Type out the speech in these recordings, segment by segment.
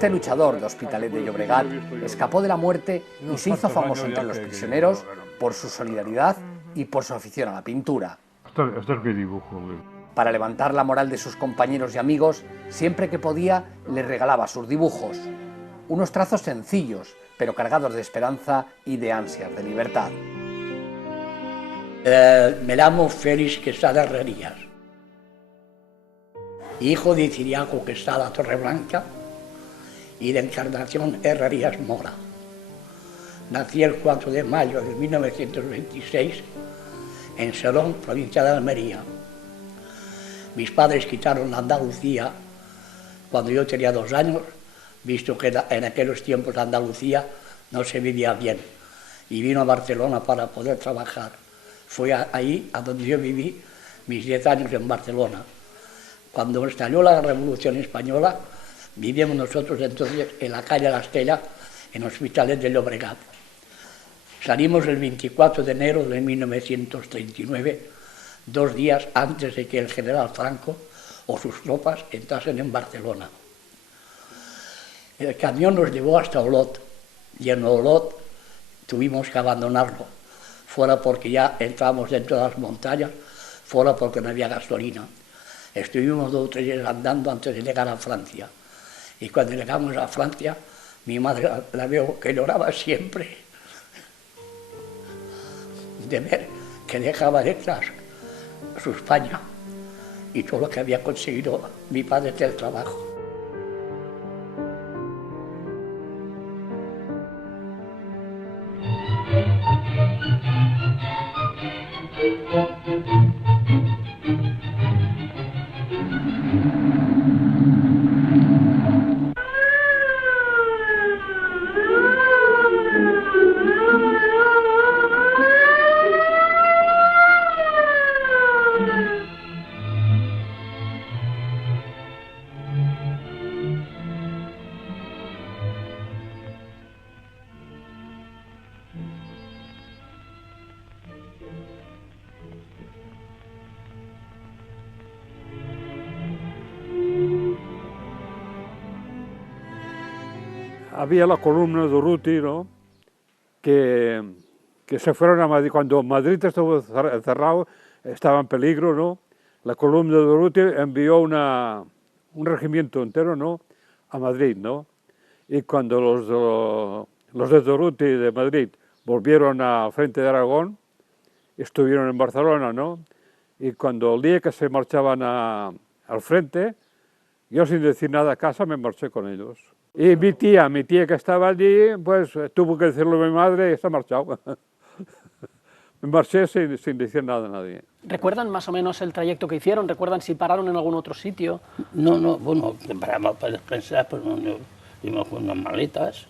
Este luchador de Hospitalet de Llobregat escapó de la muerte y se hizo famoso entre los prisioneros por su solidaridad y por su afición a la pintura. Hasta el que dibujo. Para levantar la moral de sus compañeros y amigos, siempre que podía les regalaba sus dibujos. Unos trazos sencillos, pero cargados de esperanza y de ansias de libertad. Me llamo Félix Quesada Herrerías, hijo de Ciriaco Quesada Torreblanca y de Encarnación Herrerías Mora. Nací el 4 de mayo de 1926 en Serón, provincia de Almería. Mis padres quitaron la Andalucía cuando yo tenía 2 años, visto que en aquellos tiempos Andalucía no se vivía bien, y vino a Barcelona para poder trabajar. Fue ahí a donde yo viví mis 10 años en Barcelona. Cuando estalló la Revolución Española, vivíamos nosotros entonces en la calle La Estella, en Hospitalet de Llobregat. Salimos el 24 de enero de 1939, 2 días antes de que el general Franco o sus tropas entrasen en Barcelona. El camión nos llevó hasta Olot, y en Olot tuvimos que abandonarlo, fuera porque ya entrábamos dentro de las montañas, fuera porque no había gasolina. Estuvimos 2 o 3 días andando antes de llegar a Francia. Y cuando llegamos a Francia, mi madre la veo que lloraba siempre de ver que dejaba detrás su España y todo lo que había conseguido mi padre del trabajo. Había la columna de Durruti, ¿no? que se fueron a Madrid. Cuando Madrid estuvo cerrado, estaba en peligro, ¿no? La columna de Durruti envió un regimiento entero, ¿no? A Madrid, ¿no? Y cuando los de Durruti de Madrid volvieron al frente de Aragón, estuvieron en Barcelona, ¿no? Y cuando el día que se marchaban al frente, yo sin decir nada a casa me marché con ellos. Y mi tía que estaba allí, pues tuvo que decirlo a mi madre y se ha marchado. Me marché sin decir nada a nadie. ¿Recuerdan más o menos el trayecto que hicieron? ¿Recuerdan si pararon en algún otro sitio? No, bueno, paramos para descansar, pues íbamos con unas maletas.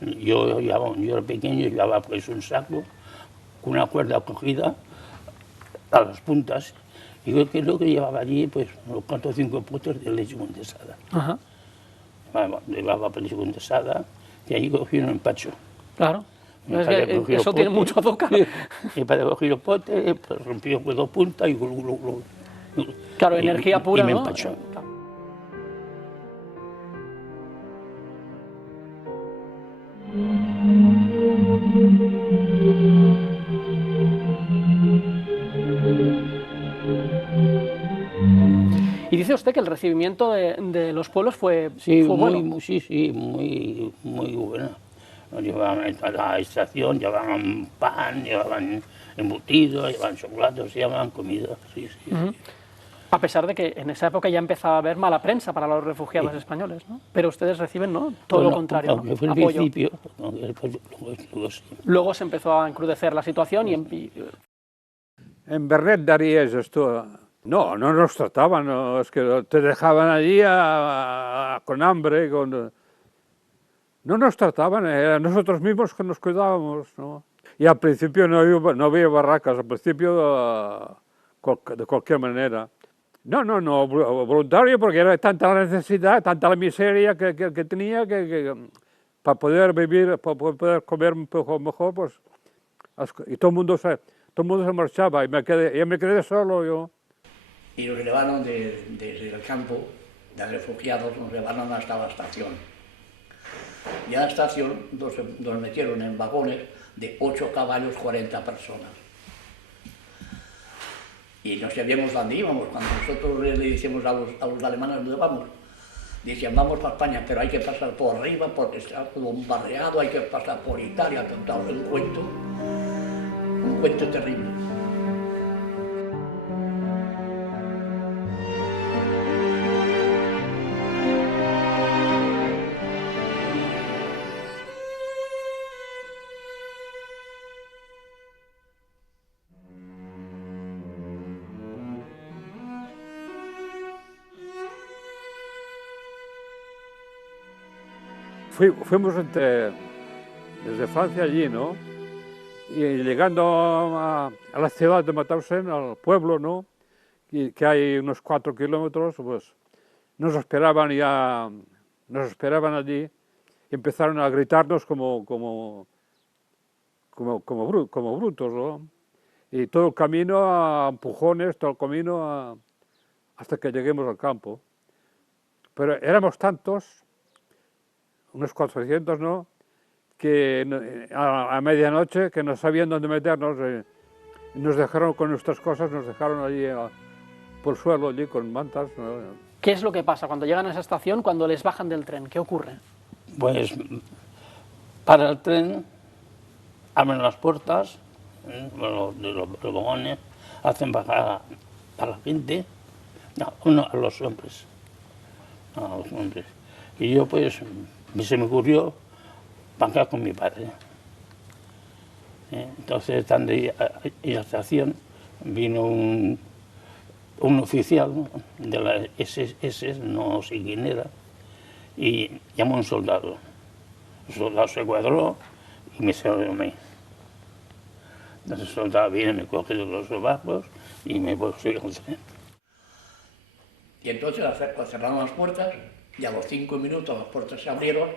Yo era pequeño, llevaba pues un saco con una cuerda cogida a las puntas. Y yo creo que llevaba allí pues unos 4 o 5 potes de leche condensada. Ajá. Llevaba leche condensada y allí cogí un empacho. Claro. Es que eso tiene mucho azúcar. Y para coger los potes, pues rompí con 2 puntas y claro, energía pura, y me ¿no? empachó. Y dice usted que el recibimiento de los pueblos fue bueno. Muy bueno. Nos llevaban a la estación, llevaban pan, llevaban embutidos, llevaban chocolates, llevaban comida. Sí. A pesar de que en esa época ya empezaba a haber mala prensa para los refugiados españoles, ¿no? Pero ustedes reciben, ¿no? Todo lo contrario, ¿no? Aunque fue el principio, luego sí. Luego se empezó a encrudecer la situación y En Bernet d'Ariès esto... No nos trataban, no, es que te dejaban allí con hambre, no nos trataban, eran nosotros mismos que nos cuidábamos, ¿no? Y al principio no había barracas, al principio de cualquier manera. No, voluntario, porque era tanta la necesidad, tanta la miseria que tenía que para poder vivir, para poder comer un poco mejor, pues... Y todo el mundo se marchaba y me quedé solo yo. Y nos llevaron desde el campo de refugiados, nos llevaron hasta la estación. Y a la estación nos metieron en vagones de 8 caballos, 40 personas. Y no sabíamos dónde íbamos. Cuando nosotros le decíamos a los alemanes dónde vamos, decían vamos para España, pero hay que pasar por arriba porque está bombardeado, hay que pasar por Italia, total, un cuento terrible. Fuimos desde Francia allí, ¿no? Y llegando a la ciudad de Mauthausen, al pueblo, ¿no? Que hay unos 4 kilómetros, pues nos esperaban allí y empezaron a gritarnos como brutos, ¿no? Y todo el camino a empujones, todo el camino hasta que lleguemos al campo. Pero éramos tantos, unos 400, ¿no?, que a medianoche que no sabían dónde meternos, nos dejaron con nuestras cosas, nos dejaron allí por el suelo, allí con mantas, ¿no? ¿Qué es lo que pasa cuando llegan a esa estación, cuando les bajan del tren? ¿Qué ocurre? Pues para el tren, abren las puertas de los vagones, hacen bajar a la gente, a los hombres. Y yo pues se me ocurrió bajar con mi padre. Entonces, estando ahí en la estación, vino un oficial, ¿no?, de la SS, no sé quién era, y llamó a un soldado. El soldado se cuadró y me salió a mí. Entonces el soldado viene, me coge de los sobacos y me puso al tren. Y entonces cerraron las puertas y a los 5 minutos las puertas se abrieron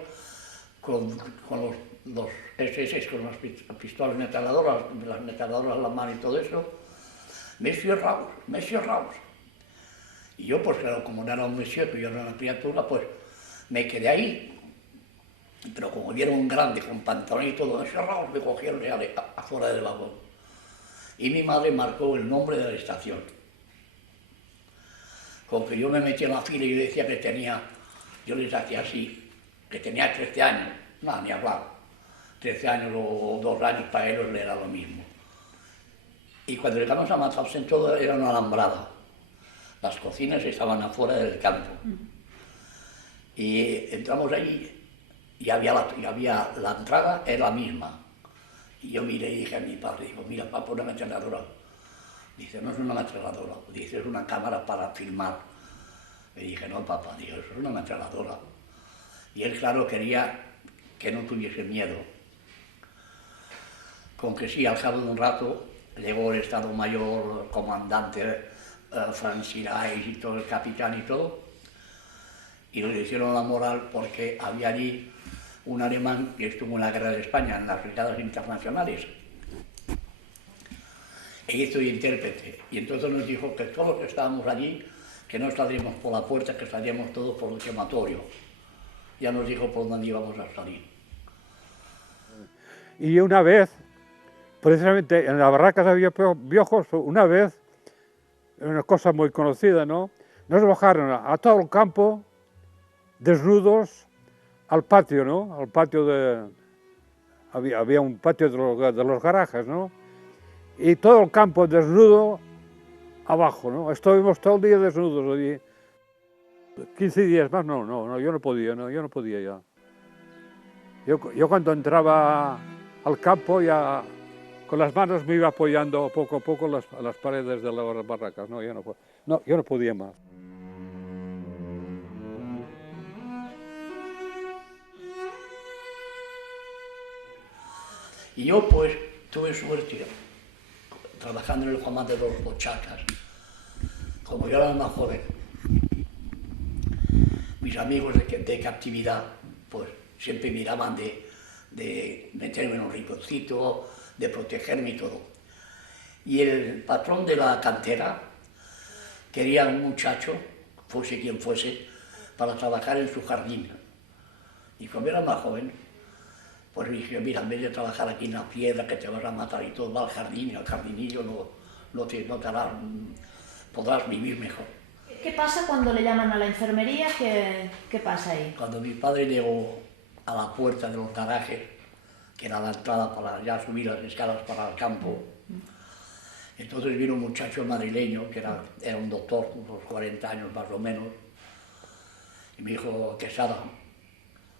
con los SS, con las pistolas ametralladoras, las ametralladoras en la mano y todo eso. Monsieur Raus. Y yo, pues como no era un monsieur, que yo era una criatura, pues me quedé ahí. Pero como vieron un grande con pantalón y todo, Monsieur Raus, me cogieron afuera del vagón. Y mi madre marcó el nombre de la estación. Con que yo me metí en la fila y yo decía que yo les hacía así, que tenía 13 años, no, ni hablar, 13 años o 2 años para ellos era lo mismo. Y cuando llegamos a Mauthausen todo era una alambrada, las cocinas estaban afuera del campo. Y entramos allí y había la entrada, era la misma. Y yo miré y dije a mi padre, digo, mira papá, una ametralladora. Dice, no es una ametralladora, dice, es una cámara para filmar. Le dije, no papá, digo, eso es una ametralladora. Y él, claro, quería que no tuviese miedo. Con que sí, al cabo de un rato, llegó el Estado Mayor, el comandante Franz Sirais y todo, el capitán y todo, y nos hicieron la moral porque había allí un alemán que estuvo en la guerra de España, en las brigadas internacionales, e hizo de intérprete. Y entonces nos dijo que todos los que estábamos allí, que no saldríamos por la puerta, que saldríamos todos por el quematorio. Ya nos dijo por dónde íbamos a salir. Y una vez, precisamente en las barracas había piojos, una vez, una cosa muy conocida, ¿no?, nos bajaron a todo el campo, desnudos, al patio, ¿no?, al patio había un patio de los garajes, ¿no?, y todo el campo desnudo abajo, ¿no?, estuvimos todo el día desnudos allí. 15 días más, no, yo no podía ya. Yo cuando entraba al campo ya con las manos me iba apoyando poco a poco a las paredes de las barracas, yo no podía más. Y yo pues tuve suerte trabajando en el comando de los Bochacas. Como yo era más joven, mis amigos de captividad pues siempre miraban de meterme en un rinconcito, de protegerme y todo. Y el patrón de la cantera quería un muchacho, fuese quien fuese, para trabajar en su jardín. Y como era más joven, pues dije, mira, en vez de trabajar aquí en la piedra que te vas a matar y todo, va al jardín y al jardinillo no te podrás vivir mejor. ¿Qué pasa cuando le llaman a la enfermería? ¿Qué pasa ahí? Cuando mi padre llegó a la puerta de los garajes, que era la entrada para ya subir las escalas para el campo, entonces vino un muchacho madrileño, que era un doctor, unos 40 años más o menos, y me dijo, Quesada,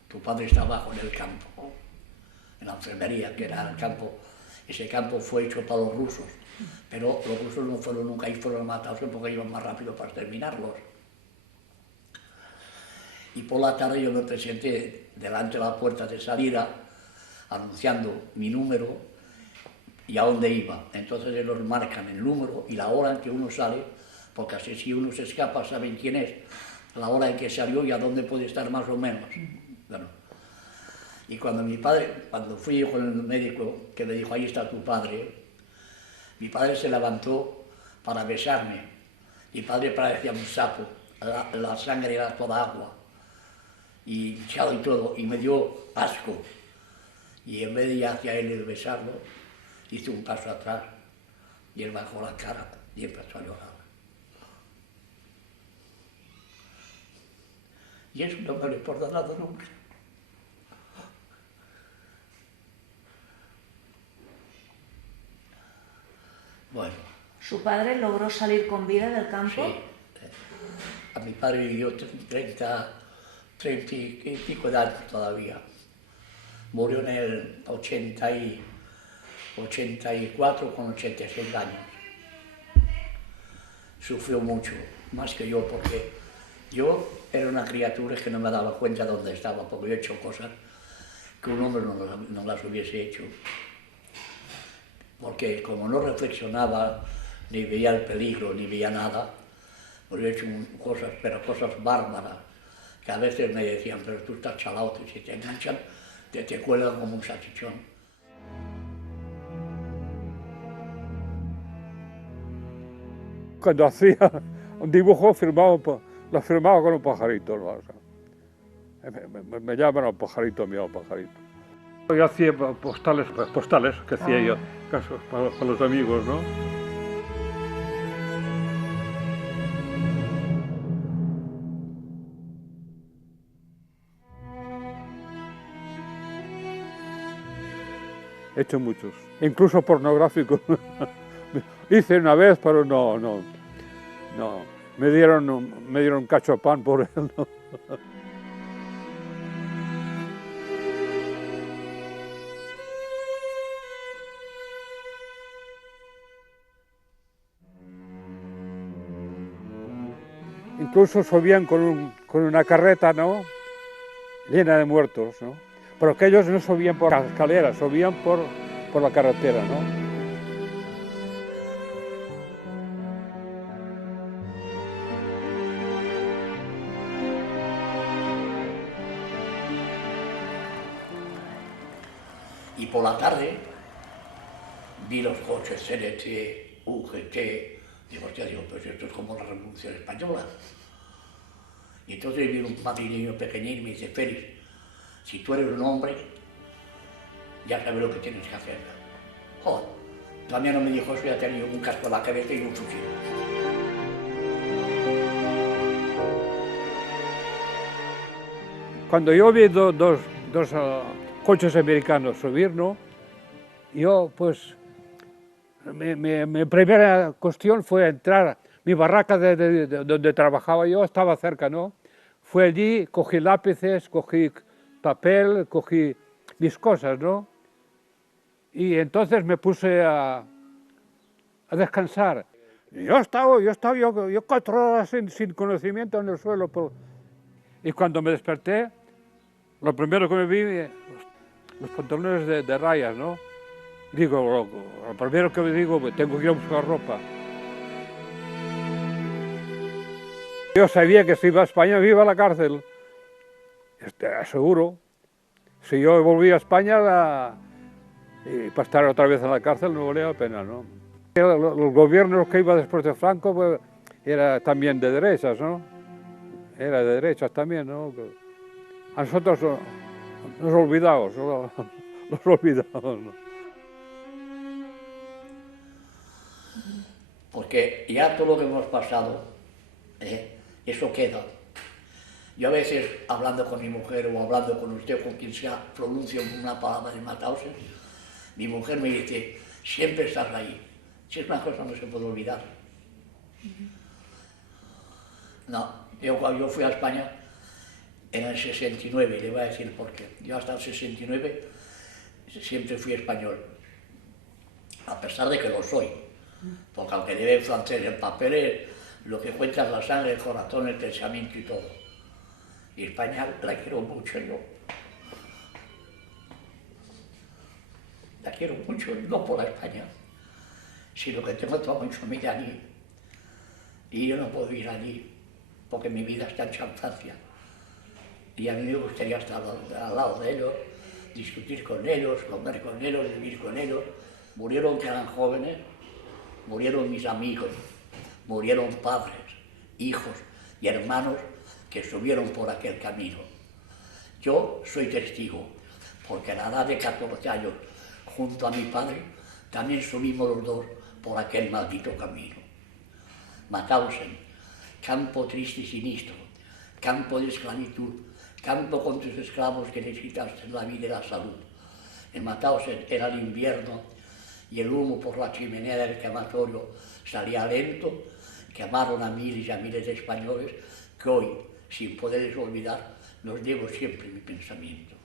tu padre está abajo en el campo, en la enfermería, que era el campo. Ese campo fue hecho para los rusos, pero los rusos no fueron nunca ahí, fueron a matarse porque iban más rápido para exterminarlos. Y por la tarde yo me presenté delante de la puerta de salida, anunciando mi número y a dónde iba. Entonces ellos marcan el número y la hora en que uno sale, porque así si uno se escapa saben quién es, la hora en que salió y a dónde puede estar más o menos. Bueno, y cuando fui yo con el médico, que me dijo, ahí está tu padre, mi padre se levantó para besarme. Mi padre parecía un sapo, la sangre era toda agua, y hinchado y todo, y me dio asco. Y en vez de ir hacia él y besarlo, hice un paso atrás, y él bajó la cara y empezó a llorar. Y eso no me lo he perdonado nunca. Bueno. ¿Su padre logró salir con vida del campo? Sí. A mi padre vivió 30 y pico de años todavía. Murió en el 84 con 86 años. Sufrió mucho, más que yo, porque yo era una criatura que no me daba cuenta de dónde estaba, porque yo he hecho cosas que un hombre no las hubiese hecho. Porque como no reflexionaba, ni veía el peligro, ni veía nada, pues yo he hecho cosas, pero cosas bárbaras, que a veces me decían, pero tú estás chalado, que si te enganchan, te cuelgan como un salchichón. Cuando hacía un dibujo lo firmaba con un pajarito, ¿no? O sea, me llaman al pajarito mío, pajarito. Yo hacía postales que hacía yo, para los amigos, ¿no? He hecho muchos, incluso pornográficos. Hice una vez, pero no. Me dieron un cacho de pan por él, ¿no? Incluso subían con una carreta, ¿no?, llena de muertos, ¿no? Pero que ellos no subían por las escaleras, subían por la carretera, ¿no? Y por la tarde vi los coches CNT, UGT, digo, pues esto es como la Revolución Española. Y entonces vi un madrileño pequeñín y me dice, Félix, si tú eres un hombre, ya sabes lo que tienes que hacer. Joder, también no me dijo eso, ya tenía un casco en la cabeza y un fusil. Cuando yo vi dos coches americanos subir, ¿no?, yo, pues, mi primera cuestión fue entrar. Mi barraca de donde trabajaba yo estaba cerca, ¿no? Fui allí, cogí lápices, cogí papel, cogí mis cosas, ¿no? Y entonces me puse a descansar. Yo estaba 4 horas sin conocimiento en el suelo. Y cuando me desperté, lo primero que me vi, los pantalones de rayas, ¿no? Digo, lo primero que me digo, tengo que ir a buscar ropa. Yo sabía que si iba a España me iba a la cárcel. Seguro. Si yo volvía a España, y para estar otra vez en la cárcel no valía la pena, ¿no? Los gobiernos que iba después de Franco, pues, era también de derechas, ¿no? Era de derechas también, ¿no? A nosotros Los olvidados, los olvidados. ¿No? Porque ya todo lo que hemos pasado, eso queda. Yo a veces, hablando con mi mujer o hablando con usted o con quien sea, pronuncio una palabra de Mauthausen, mi mujer me dice, siempre estás ahí. Si es una cosa no se puede olvidar. No, yo cuando yo fui a España en el 69, le voy a decir por qué. Yo hasta el 69 siempre fui español, a pesar de que lo soy. Porque aunque lleve francés en papeles, lo que cuenta es la sangre, el corazón, el pensamiento y todo. Y España la quiero mucho yo. La quiero mucho, no por la España, sino que tengo toda mi familia allí. Y yo no puedo ir allí, porque mi vida está hecha en Francia. Y a mí me gustaría estar al lado de ellos, discutir con ellos, comer con ellos, vivir con ellos. Murieron que eran jóvenes, murieron mis amigos, murieron padres, hijos y hermanos que estuvieron por aquel camino. Yo soy testigo, porque a la edad de 14 años, junto a mi padre, también subimos los dos por aquel maldito camino. Mauthausen, campo triste y sinistro, campo de esclavitud, campo con tus esclavos que necesitaste la vida y la salud. En Mauthausen era el invierno y el humo por la chimenea del quematorio salía lento. Quemaron a miles y a miles de españoles que hoy, sin poderles olvidar, los llevo siempre en mi pensamiento.